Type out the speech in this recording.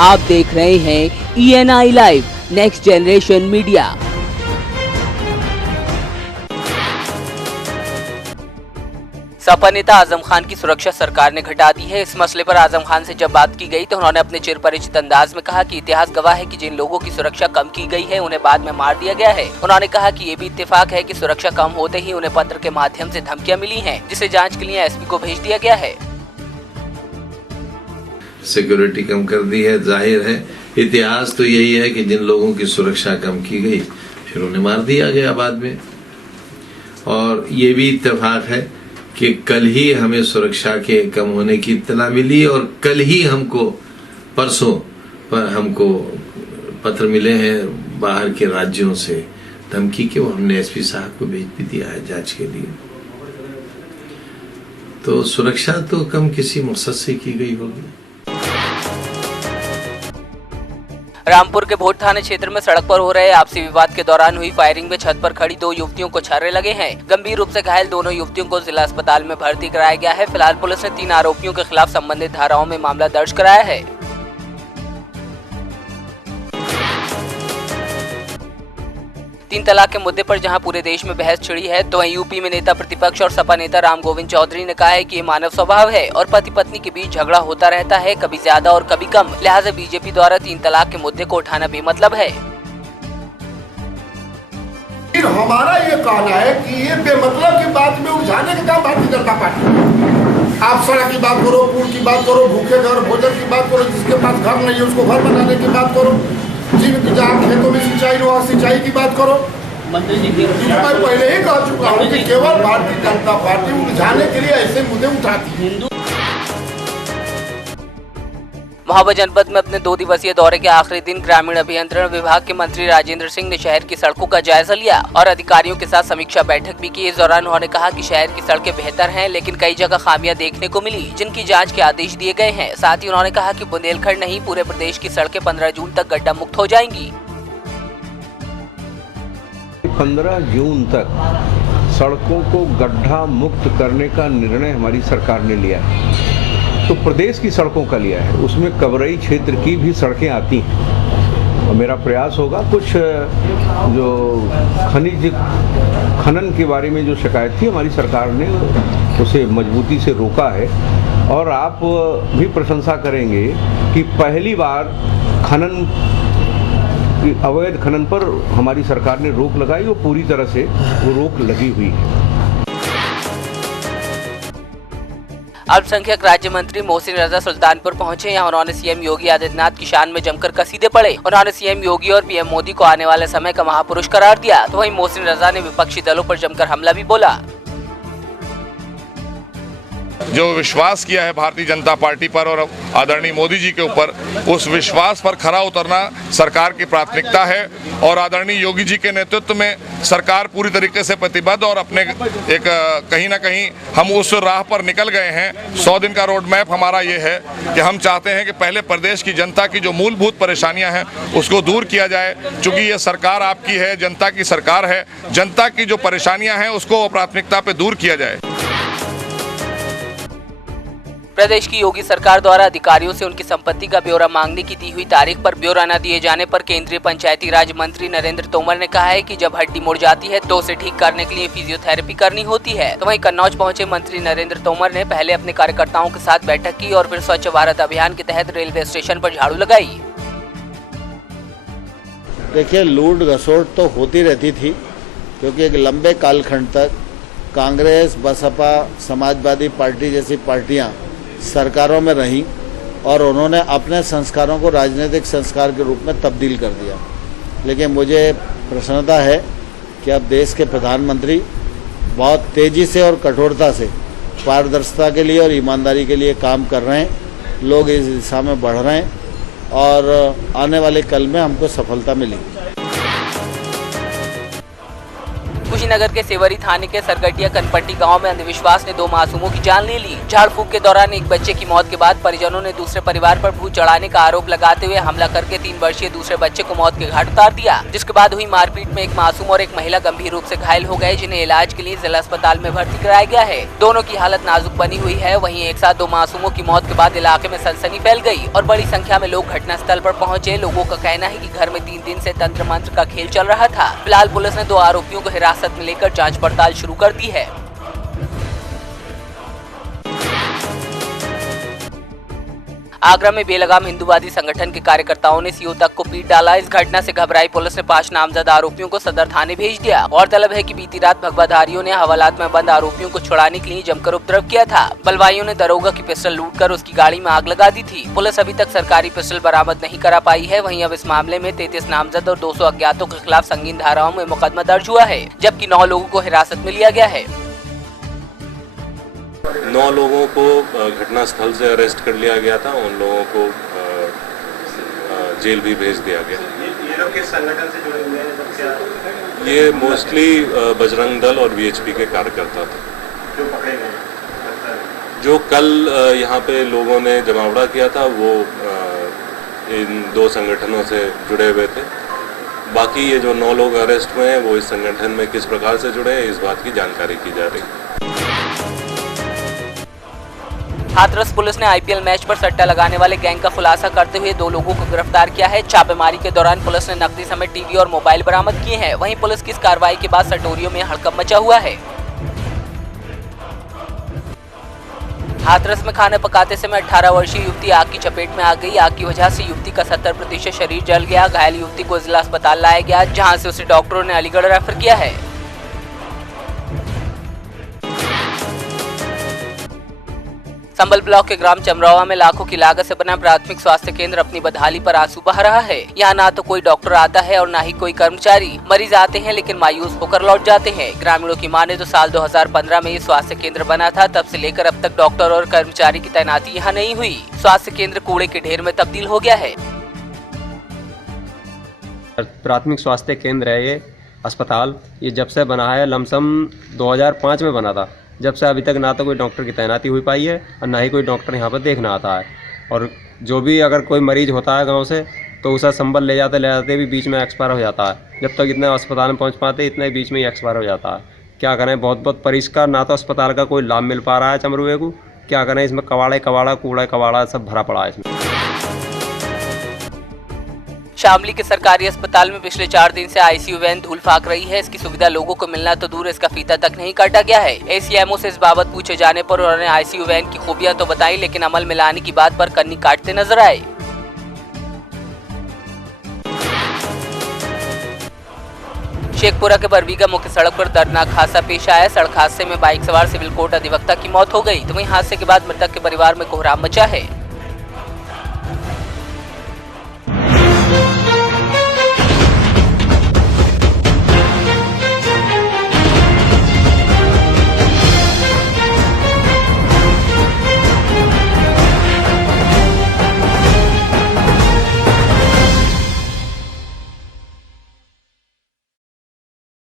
आप देख रहे हैं ENI live next generation media. Sapa नेता आजम खान की सुरक्षा सरकार ने घटा दी है। इस मसले पर आजम खान से जब बात की गई तो उन्होंने अपने चिरपरिचित अंदाज में कहा कि इतिहास गवाह है कि जिन लोगों की सुरक्षा कम की गई है उन्हें बाद में मार दिया गया है। उन्होंने कहा कि ये भी इत्तेफाक है कि सुरक्षा कम होते ही उन्हें पत्र के माध्यम से धमकियां मिली हैं, जिसे जांच के लिए एसपी को भेज दिया गया है। सिक्योरिटी कम कर दी है, जाहिर है इतिहास तो यही है कि जिन लोगों की सुरक्षा कम की गई फिर उन्हें मार दिया गया बाद में। और ये भी इत्तेफाक है कि कल ही हमें सुरक्षा के कम होने की इत्तला मिली और कल ही परसों हमको पत्र मिले हैं बाहर के राज्यों से धमकी के, वो हमने एसपी साहब को भेज भी दिया है जांच के लिए। तो सुरक्षा तो कम किसी मकसद से की गई होगी। रामपुर के भोट थाने क्षेत्र में सड़क पर हो रहे आपसी विवाद के दौरान हुई फायरिंग में छत पर खड़ी 2 युवतियों को छर्रे लगे हैं। गंभीर रूप से घायल दोनों युवतियों को जिला अस्पताल में भर्ती कराया गया है। फिलहाल पुलिस ने 3 आरोपियों के खिलाफ संबंधित धाराओं में मामला दर्ज कराया है। 3 तलाक के मुद्दे पर जहां पूरे देश में बहस छिड़ी है, तो वहीं यूपी में नेता प्रतिपक्ष और सपा नेता राम गोविंद चौधरी ने कहा है कि ये मानव स्वभाव है और पति पत्नी के बीच झगड़ा होता रहता है, कभी ज्यादा और कभी कम। लिहाजा बीजेपी द्वारा 3 तलाक के मुद्दे को उठाना बेमतलब है। हमारा ये कहना है कि ये बेमतलब की बात में उलझाने का काम भारतीय जनता पार्टी। आप सड़क की बात करो, पुल की बात करो, भूखे घर भोजन की बात करो, जिसके पास घर नहीं है उसको घर बनाने की बात करो, जिनकी जहाँ खेतों में सिंचाई न वहाँ सिंचाई की बात करो। मंत्री जी मैं पहले ही कह चुका हूँ कि केवल भारतीय जनता पार्टी उलझाने के लिए ऐसे मुद्दे उठाती है। महोबा जनपद में अपने 2 दिवसीय दौरे के आखिरी दिन ग्रामीण अभियंत्रण विभाग के मंत्री राजेंद्र सिंह ने शहर की सड़कों का जायजा लिया और अधिकारियों के साथ समीक्षा बैठक भी की। इस दौरान उन्होंने कहा कि शहर की सड़कें बेहतर हैं, लेकिन कई जगह खामियां देखने को मिली, जिनकी जांच के आदेश दिए गए हैं। साथ ही उन्होंने कहा कि बुंदेलखंड नहीं, पूरे प्रदेश की सड़कें 15 जून तक गड्ढा मुक्त हो जाएंगी। 15 जून तक सड़कों को गड्ढा मुक्त करने का निर्णय हमारी सरकार ने लिया है। तो प्रदेश की सड़कों का लिया है, उसमें कवरई क्षेत्र की भी सड़कें आती हैं और मेरा प्रयास होगा कुछ जो खनन के बारे में जो शिकायत थी हमारी सरकार ने उसे मजबूती से रोका है। और आप भी प्रशंसा करेंगे कि पहली बार अवैध खनन पर हमारी सरकार ने रोक लगाई और पूरी तरह से वो रोक लगी हुई है। अल्पसंख्यक राज्य मंत्री मोहसिन रजा सुल्तानपुर पहुंचे। यहाँ उन्होंने सीएम योगी आदित्यनाथ की शान में जमकर कसीदे पढ़े। उन्होंने सीएम योगी और पीएम मोदी को आने वाले समय का महापुरुष करार दिया। तो वहीं मोहसिन रजा ने विपक्षी दलों पर जमकर हमला भी बोला। जो विश्वास किया है भारतीय जनता पार्टी पर और आदरणीय मोदी जी के ऊपर, उस विश्वास पर खरा उतरना सरकार की प्राथमिकता है। और आदरणीय योगी जी के नेतृत्व में सरकार पूरी तरीके से प्रतिबद्ध और अपने एक कहीं ना कहीं हम उस राह पर निकल गए हैं। 100 दिन का रोड मैप हमारा ये है कि हम चाहते हैं कि पहले प्रदेश की जनता की जो मूलभूत परेशानियां हैं उसको दूर किया जाए। चूँकि ये सरकार आपकी है, जनता की सरकार है, जनता की जो परेशानियां हैं उसको प्राथमिकता पे दूर किया जाए। प्रदेश की योगी सरकार द्वारा अधिकारियों से उनकी संपत्ति का ब्यौरा मांगने की दी हुई तारीख पर ब्यौरा न दिए जाने पर केंद्रीय पंचायती राज मंत्री नरेंद्र तोमर ने कहा है कि जब हड्डी मुड़ जाती है तो उसे ठीक करने के लिए फिजियोथेरेपी करनी होती है। तो वहीं कन्नौज पहुंचे मंत्री नरेंद्र तोमर ने पहले अपने कार्यकर्ताओं के साथ बैठक की और फिर स्वच्छ भारत अभियान के तहत रेलवे स्टेशन पर झाड़ू लगाई। देखिए, लूट घसोट तो होती रहती थी, क्योंकि एक लंबे कालखंड तक कांग्रेस, बसपा, समाजवादी पार्टी जैसी पार्टियां सरकारों में रहीं और उन्होंने अपने संस्कारों को राजनीतिक संस्कार के रूप में तब्दील कर दिया। लेकिन मुझे प्रसन्नता है कि अब देश के प्रधानमंत्री बहुत तेज़ी से और कठोरता से पारदर्शिता के लिए और ईमानदारी के लिए काम कर रहे हैं। लोग इस दिशा में बढ़ रहे हैं और आने वाले कल में हमको सफलता मिलेगी। कुशीनगर के सेवरी थाने के सरगटिया कनपट्टी गांव में अंधविश्वास ने 2 मासूमों की जान ले ली। झाड़ फूक के दौरान एक बच्चे की मौत के बाद परिजनों ने दूसरे परिवार पर भूत चढ़ाने का आरोप लगाते हुए हमला करके 3 वर्षीय दूसरे बच्चे को मौत के घाट उतार दिया, जिसके बाद हुई मारपीट में एक मासूम और एक महिला गंभीर रूप से घायल हो गए, जिन्हें इलाज के लिए जिला अस्पताल में भर्ती कराया गया है। दोनों की हालत नाजुक बनी हुई है। वहीं एक साथ 2 मासूमों की मौत के बाद इलाके में सनसनी फैल गई और बड़ी संख्या में लोग घटनास्थल पर पहुंचे। लोगों का कहना है कि घर में 3 दिन से तंत्र मंत्र का खेल चल रहा था। फिलहाल पुलिस ने 2 आरोपियों को हिरासत में लेकर जांच पड़ताल शुरू कर दी है। आगरा में बेलगाम हिंदूवादी संगठन के कार्यकर्ताओं ने सीओ तक को पीट डाला। इस घटना से घबराई पुलिस ने 5 नामजद आरोपियों को सदर थाने भेज दिया। गौरतलब है कि बीती रात भगवाधारियों ने हवालात में बंद आरोपियों को छुड़ाने के लिए जमकर उपद्रव किया था। बलवाइयों ने दरोगा की पिस्टल लूटकर उसकी गाड़ी में आग लगा दी थी। पुलिस अभी तक सरकारी पिस्टल बरामद नहीं करा पाई है। वहीं अब इस मामले में 33 नामजद और 200 अज्ञातों के खिलाफ संगीन धाराओं में मुकदमा दर्ज हुआ है, जबकि 9 लोगों को हिरासत में लिया गया है। 9 लोगों को घटनास्थल से अरेस्ट कर लिया गया था। उन लोगों को जेल भी भेज दिया गया। ये लोग किस संगठन से जुड़े हुए हैं? सब क्या? ये मोस्टली बजरंग दल और वीएचपी के कार्यकर्ता थे जो पकड़े गए। जो कल यहाँ पे लोगों ने जमावड़ा किया था वो इन 2 संगठनों से जुड़े हुए थे। बाकी ये जो 9 लोग अरेस्ट हुए हैं वो इस संगठन में किस प्रकार से जुड़े हैं इस बात की जानकारी की जा रही है। हाथरस पुलिस ने आईपीएल मैच पर सट्टा लगाने वाले गैंग का खुलासा करते हुए 2 लोगों को गिरफ्तार किया है। छापेमारी के दौरान पुलिस ने नकदी समेत टीवी और मोबाइल बरामद किए हैं। वहीं पुलिस की इस कार्रवाई के बाद सटोरियों में हड़कंप मचा हुआ है। हाथरस में खाना पकाते समय 18 वर्षीय युवती आग की चपेट में आ गई। आग की वजह से युवती का 70% शरीर जल गया। घायल युवती को जिला अस्पताल लाया गया, जहां से उसे डॉक्टरों ने अलीगढ़ रेफर किया है। संबल ब्लॉक के ग्राम चमरौवा में लाखों की लागत से बना प्राथमिक स्वास्थ्य केंद्र अपनी बदहाली पर आंसू बहा रहा है। यहाँ ना तो कोई डॉक्टर आता है और ना ही कोई कर्मचारी। मरीज आते हैं लेकिन मायूस होकर लौट जाते हैं। ग्रामीणों की माने तो साल 2015 में ये स्वास्थ्य केंद्र बना था, तब से लेकर अब तक डॉक्टर और कर्मचारी की तैनाती यहाँ नहीं हुई। स्वास्थ्य केंद्र कूड़े के ढेर में तब्दील हो गया है। प्राथमिक स्वास्थ्य केंद्र है ये अस्पताल, ये जब से बना है लमसम 2005 में बना था। जब से अभी तक ना तो कोई डॉक्टर की तैनाती हुई पाई है और ना ही कोई डॉक्टर यहाँ पर देखना आता है। और जो भी अगर कोई मरीज होता है गांव से तो उसे संबल ले जाते भी बीच में एक्सपायर हो जाता है। जब तक इतने अस्पताल में पहुँच पाते इतने बीच में ही एक्सपायर हो जाता है। क्या करें, बहुत परिष्कार, ना तो अस्पताल का कोई लाभ मिल पा रहा है चमरुए को। क्या करें, इसमें कबाड़ा कूड़ा सब भरा पड़ा है इसमें। शामली के सरकारी अस्पताल में पिछले 4 दिन से आईसीयू वैन धूल फाक रही है। इसकी सुविधा लोगों को मिलना तो दूर, इसका फीता तक नहीं काटा गया है। एसीएमओ से इस बाबत पूछे जाने पर उन्होंने आईसीयू वैन की खूबियां तो बताई, लेकिन अमल में लाने की बात पर कन्नी काटते नजर आए। शेखपुरा के बरबीघा मुख्य सड़क पर दर्दनाक हादसा पेश आया। सड़क हादसे में बाइक सवार सिविल कोर्ट अधिवक्ता की मौत हो गई। तो वहीं हादसे के बाद मृतक के परिवार में कोहराम मचा है।